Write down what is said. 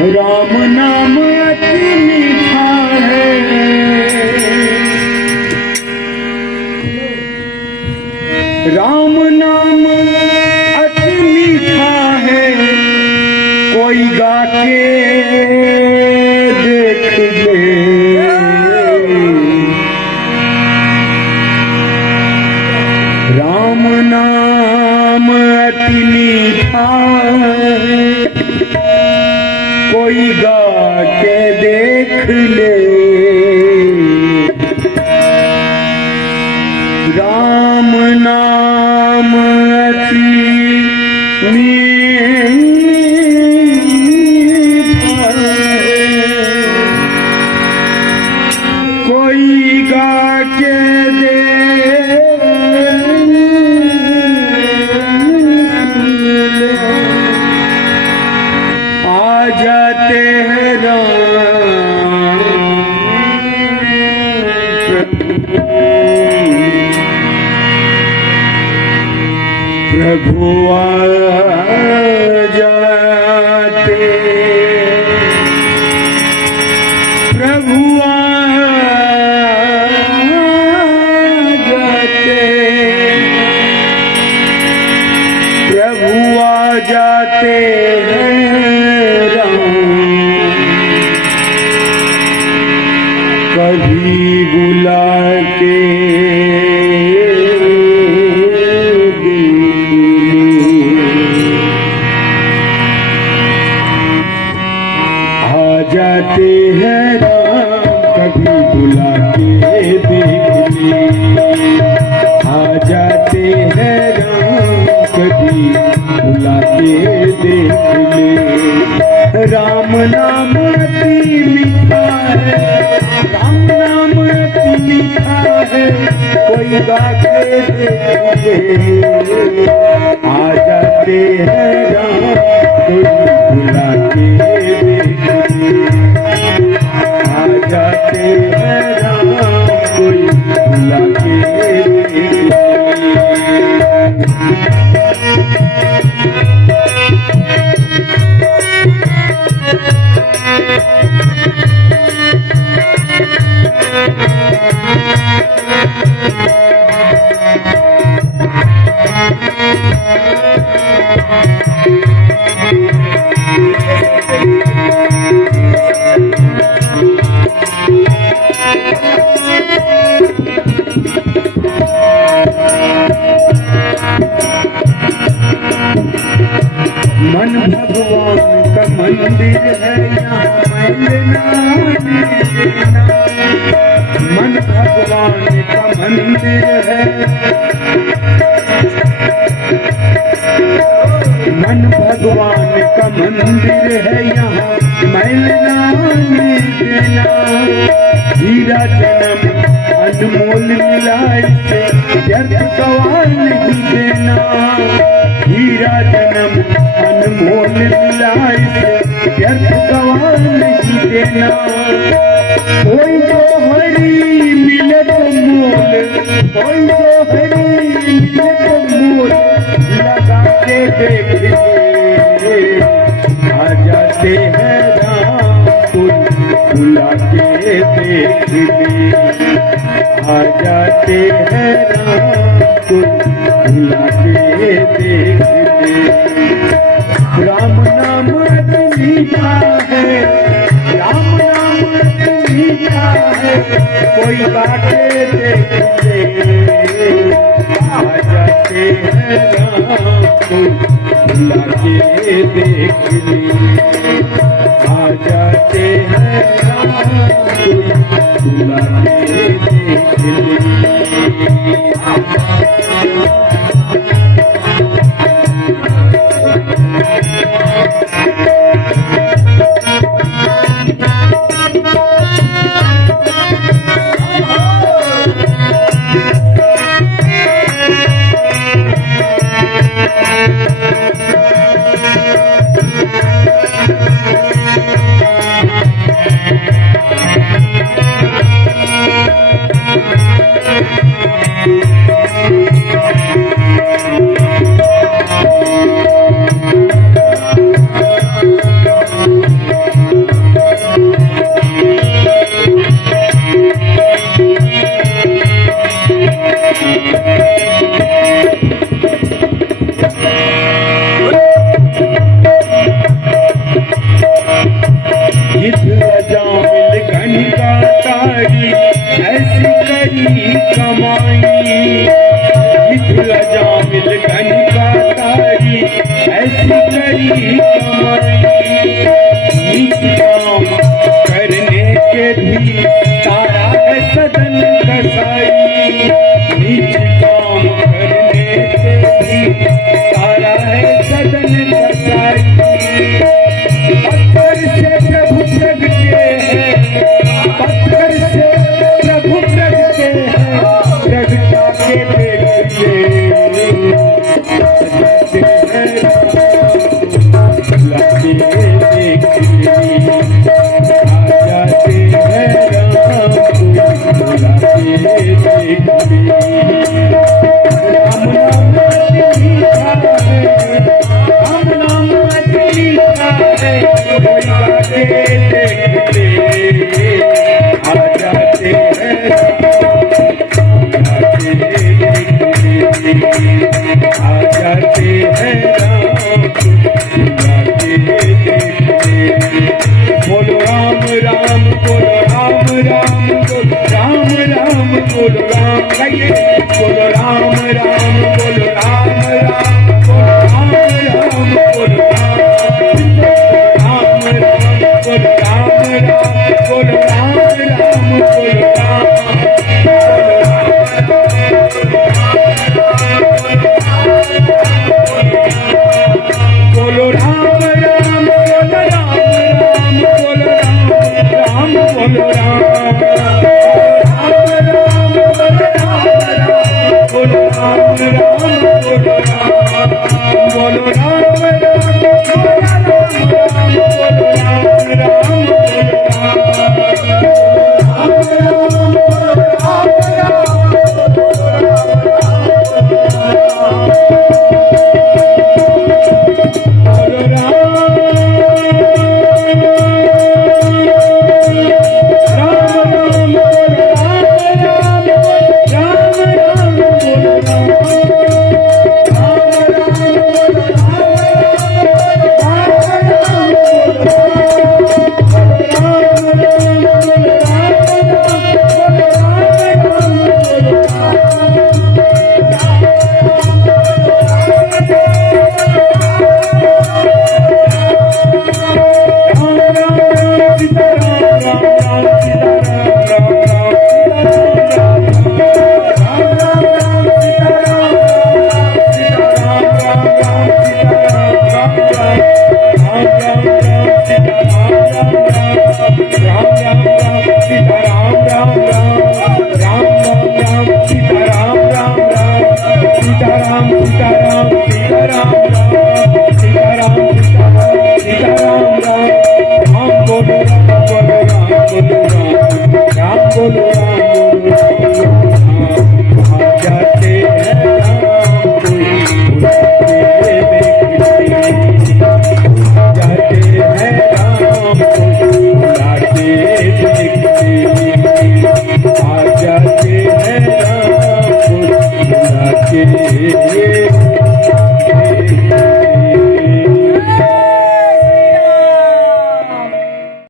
राम नाम अति मीठा है, राम नाम अति मीठा है, कोई गा के देख ले। राम नाम अति मीठा है, कोई गा के देख ले। राम नाम अति मीठा है, कोई गा के देख ले। आ जाते हैं राम प्रभु आ जाते, प्रभु आ जाते, प्रभु आ जाते हैं राम। कभी बुला के जाते हैं राम, कभी बुला के देख ले। आ जाते हैं राम, कभी बुला के देख ले। राम नाम अति मीठा है, राम नाम अति मीठा है, कोई गा के देख ले। आ जाते हैं राम, कोई बुला के देख ले। आ जाते हैं राम, कोई बुला के देख ले। मन भगवान का मंदिर है, यहाँ मैल ना देना। मन भगवान का मंदिर है, मन भगवान का मंदिर है, यहाँ मैल ना देना। हीरा जन्म अनमोल मिला, इसे व्यर्थ गवा नहीं देना। हीरा जन्म अनमोल मिला, इसे व्यर्थ गवा नहीं देना। कोई जो हरी मिले तो मोल, कोई जो हरी मिले तो मोल लगा के देख ले। आ जाते हैं राम, कोई बुला के देख ले। आ जाते हैं राम, कोई बुला के देख ले। राम नाम अति मीठा है, राम नाम अति मीठा है, कोई गा के देख ले। आ जाते हैं राम, कोई बुला के देख ले। आ जाते हैं राम, कोई बुला के देख ले।